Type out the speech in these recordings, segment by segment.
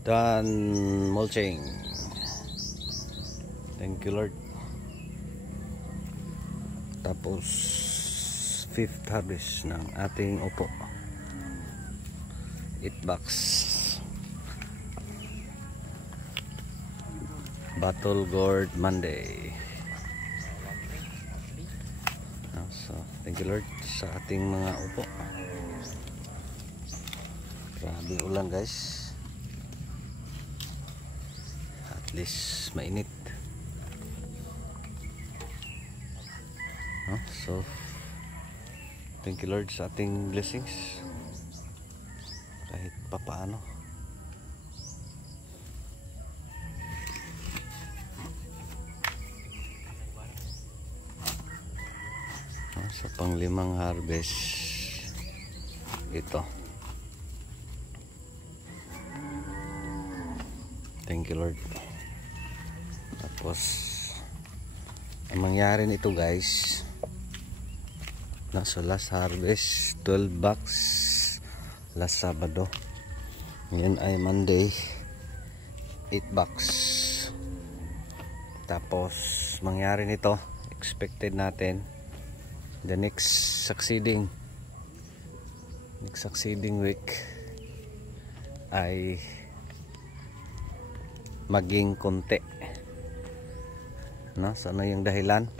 Done mulching. Thank you Lord. Tapos 5th harvest ng ating upo. 8 bucks. Battle Gourd Monday. So, thank you Lord sa ating mga upo. Grabe ulan guys. At least mainit. So, thank you Lord sa ating blessings. Kahit papaano. Sa panglimang harvest ito. Thank you Lord. Tapos ang mangyari nito guys, nasa last harvest 12 bucks last Sabado, ngayon ay Monday 8 bucks. Tapos mangyari nito, expected natin the next succeeding week ay maging konti. No? So ano yung dahilan?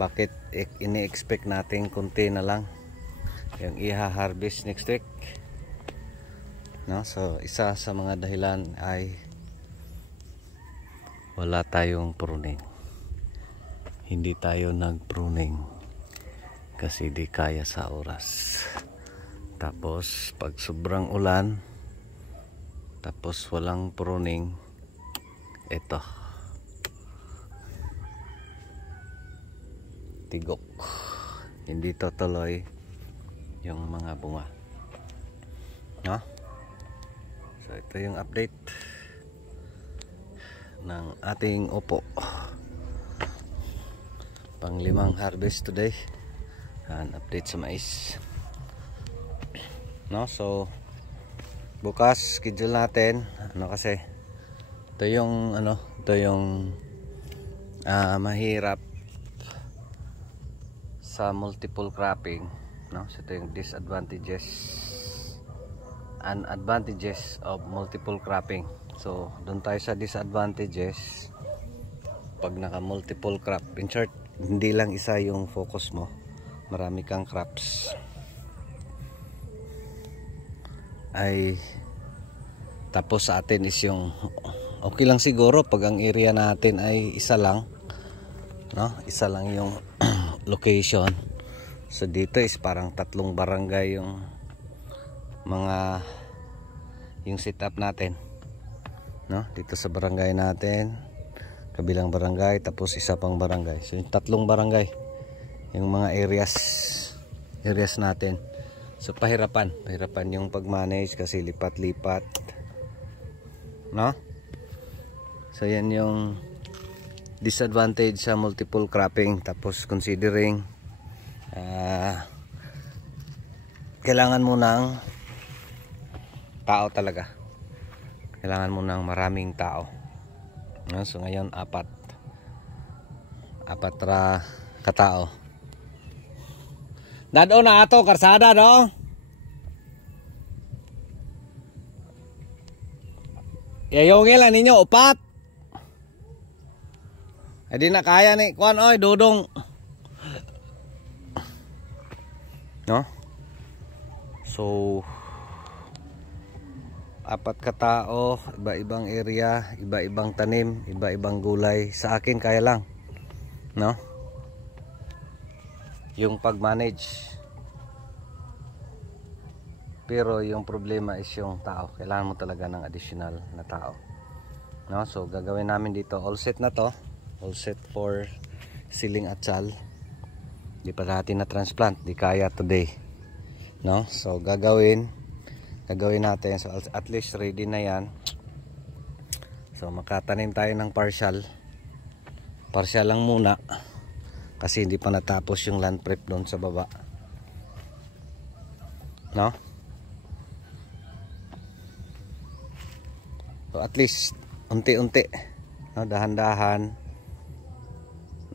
Bakit ini-expect natin konti na lang yung iha-harvest next week? No? So isa sa mga dahilan ay wala tayong pruning. Hindi tayo nag-pruning kasi di kaya sa oras. Tapos pag sobrang ulan, tapos walang pruning, ito tigok, hindi tutuloy yung mga bunga, no? So ito yung update ng ating upo. Panglimang harvest today, and update sa mais, no? So bukas schedule natin kasi ito yung mahirap sa multiple cropping, no? So ito yung disadvantages and advantages of multiple cropping. So doon tayo sa disadvantages. Pag naka multiple crop, in short, hindi lang isa yung focus mo, marami kang crops, ay tapos sa atin is yung okay lang siguro pag ang area natin ay isa lang, no? Isa lang yung location. So dito is parang 3 barangay yung setup natin, no? Dito sa barangay natin, kabilang barangay, tapos isa pang barangay. So yung 3 barangay yung mga areas natin. So pahirapan yung pag-manage kasi lipat-lipat, no? So yan yung disadvantage sa multiple cropping. Tapos considering kailangan mo ng tao talaga. Kailangan mo ng maraming tao. No? So ngayon 4 katao. Dado na ato karsada, no? Yayongil lang ninyo 4. Ay di na kaya ni kuan oy dudong. No? So 4 katao, iba-ibang area, iba-ibang tanim, iba-ibang gulay. Sa akin kaya lang, no? Yung pag-manage. Pero yung problema is yung tao. Kailangan mo talaga ng additional na tao, no? So gagawin namin dito, all set na to, all set for siling atsal. Di pa natin na transplant, di kaya today, no? So gagawin natin. So at least ready na yan. So makatanim tayo ng partial lang muna kasi hindi pa natapos yung land prep doon sa baba, no? So at least unti-unti, no, dahan-dahan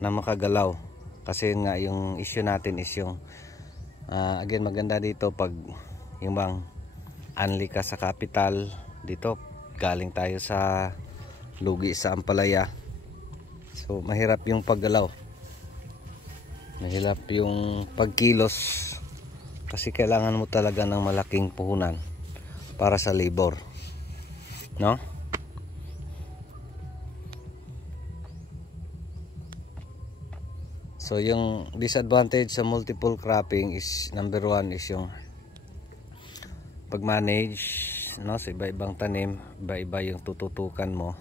na makagalaw. Kasi nga yung issue natin is yung again, maganda dito pag yung bang unli ka sa capital. Dito galing tayo sa lugi sa Ampalaya, so mahirap yung paggalaw, mahirap yung pagkilos, kasi kailangan mo talaga ng malaking puhunan para sa labor, no? So yung disadvantage sa multiple cropping is, number one is yung pag-manage, no, sa iba-ibang tanim, iba-iba yung tututukan mo.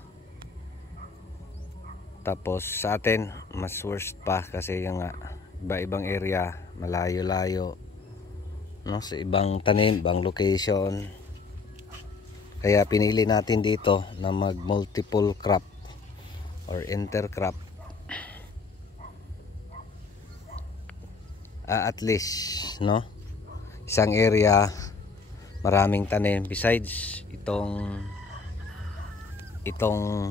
Tapos sa atin mas worst pa kasi yung iba-ibang area, malayo-layo, no, sa ibang tanim, ibang location. Kaya pinili natin dito na mag multiple crop or intercrop. At least, no, isang area maraming tanim besides itong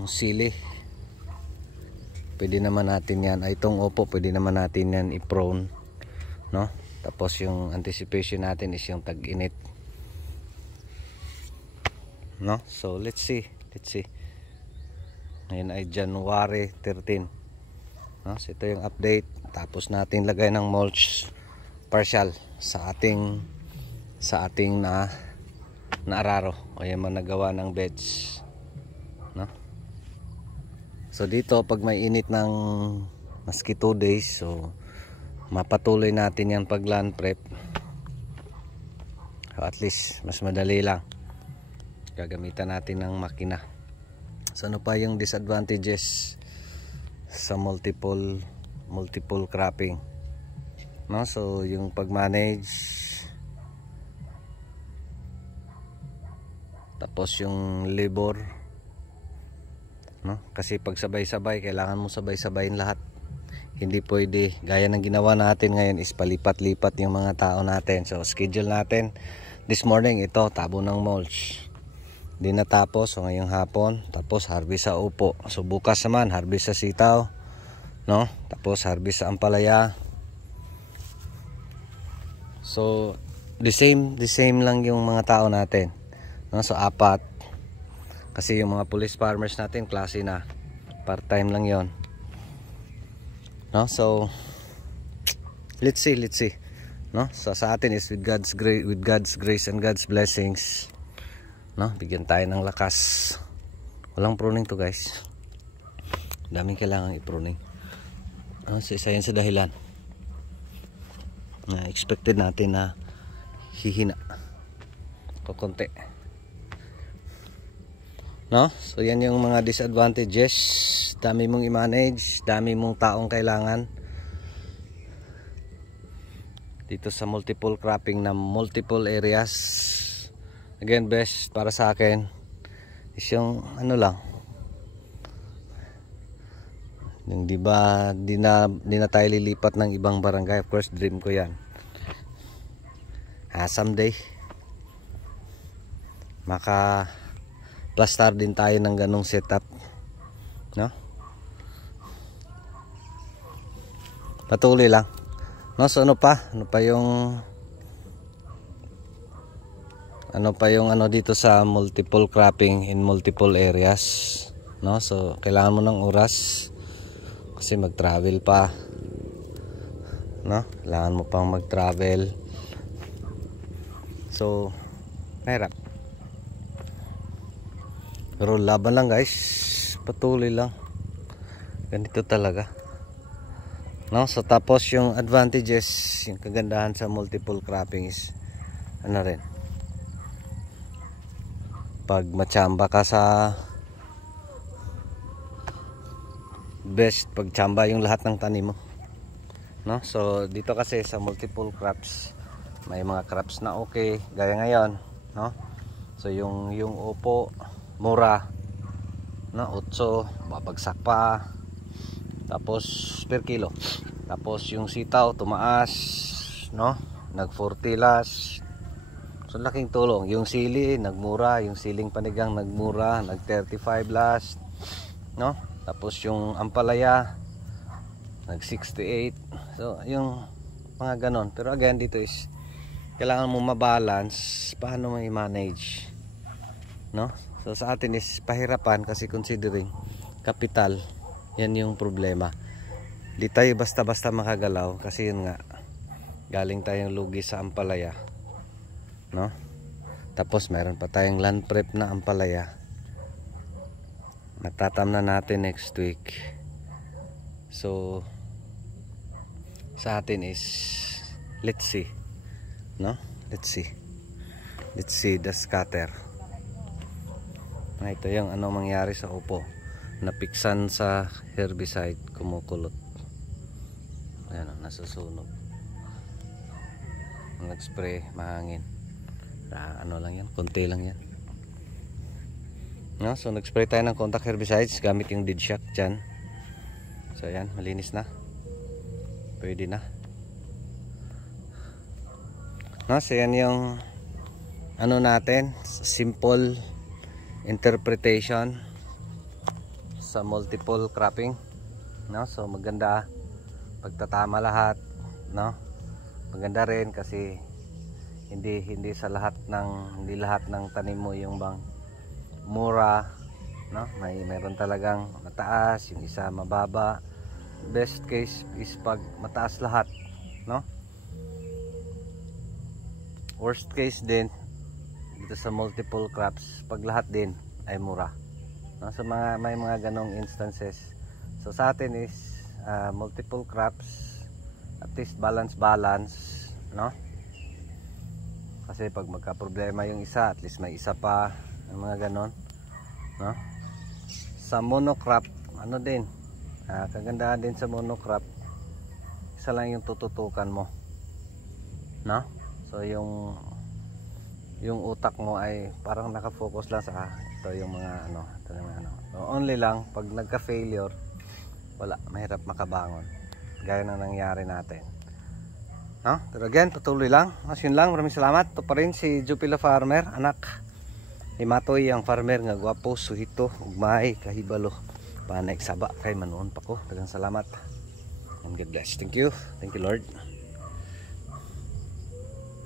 sili. Pwede naman natin yan, itong opo, pwede naman natin yan i-prone, no? Tapos yung anticipation natin is yung tag-init, no? So let's see. Ngayon ay January 13, no? So ito yung update. Tapos natin lagay ng mulch partial sa ating na araro o yung managawa ng beds, no? So dito pag may init ng maski 2 days, so mapatuloy natin yan pag land prep. So at least mas madali lang, gagamitan natin ng makina. So ano pa yung disadvantages sa multiple cropping, no? So yung pag-manage, tapos yung labor, no? Kasi pag sabay-sabay, kailangan mo sabay-sabayin lahat. Hindi pwede gaya ng ginawa natin ngayon is palipat-lipat yung mga tao natin. So schedule natin this morning, ito tabo ng mulch, di natapos. So ngayong hapon, tapos harvest sa upo. So bukas naman harvest sa sitaw, no? Tapos harvest sa Ampalaya. So the same lang yung mga tao natin, no? So 4, kasi yung mga police farmers natin klase na part-time lang yon, no? So let's see, no? So sa atin is with God's grace and God's blessings, no? Bigyan tayo ng lakas. Walang pruning to, guys. Daming kailangan i-pruning. So isa yan sa dahilan na expected natin na hihina o konti, no? So yan yung mga disadvantages. Dami mong i-manage, dami mong taong kailangan dito sa multiple cropping na multiple areas. Again, best para sa akin is yung ano lang, yung di na tayo lilipat ng ibang barangay. Of course, dream ko yan. Someday maka-plastar din tayo ng ganong setup, no? Patuloy lang, no? So ano pa yung dito sa multiple cropping in multiple areas, no? So kailangan mo ng oras kasi mag-travel pa, no? Kailangan mo pang mag-travel. So mahirap, pero laban lang, guys. Patuloy lang, ganito talaga, no? So tapos yung advantages, yung kagandahan sa multiple cropping is ano rin, pag machamba ka sa best, pag chamba yung lahat ng tanim mo, no? So dito kasi sa multiple crops, may mga crops na okay, gaya ngayon, no? So yung upo mura, no? 8, babagsak pa, tapos per kilo. Tapos yung sitaw tumaas, no? Nag 40 last. So laking tulong. Yung sili nagmura, yung siling panigang nagmura, nag 35 last, no? Tapos yung ampalaya nag 68. So yung mga ganon. Pero again dito is kailangan mo mabalance paano mo i-manage, no? So sa atin is pahirapan kasi considering capital, yan yung problema. Di tayo basta-basta makagalaw kasi yun nga, galing tayong lugi sa ampalaya, no? Tapos meron pa tayong land prep na ampalaya, natatam na natin next week. So sa atin is let's see, no? Let's see the scatter. Ito yung ano mangyari sa upo, napiksan sa herbicide, kumukulot. Ayan, nasusunog. Nag-spray, mahangin. Ano lang yan, konti lang yan, no? So nag-spray tayo ng contact herbicides gamit yung dead shock dyan. So ayan, malinis na, pwede na, no? So yan yung ano natin, simple interpretation sa multiple cropping, no? So maganda pagtatama lahat, no? Maganda rin kasi hindi lahat ng tanim mo yung bang mura, no? Meron talagang mataas, yung isa mababa. Best case is pag mataas lahat, no? Worst case din dito sa multiple crops pag lahat din ay mura, no? So may mga ganong instances. So sa atin is multiple crops, at least balance, no? Kasi pag magka problema yung isa, at least may isa pa, mga ganon, no? Sa monocrop ano din, kagandahan din sa monocrop, isa lang yung tututukan mo, no? So yung utak mo ay parang nakafocus lang sa ito yung mga ano. So only lang pag nagka-failure, wala, mahirap makabangon gaya na nangyari natin, no? Pero again, patuloy lang. As yun lang, maraming salamat. Ito pa rin si Jupila Farmer, anak ni Matoy ang farmer nga gwapo, suhito, ugmay, kahibalo, panay saba kay manuon pa ko. Daghang salamat and God bless. Thank you Lord.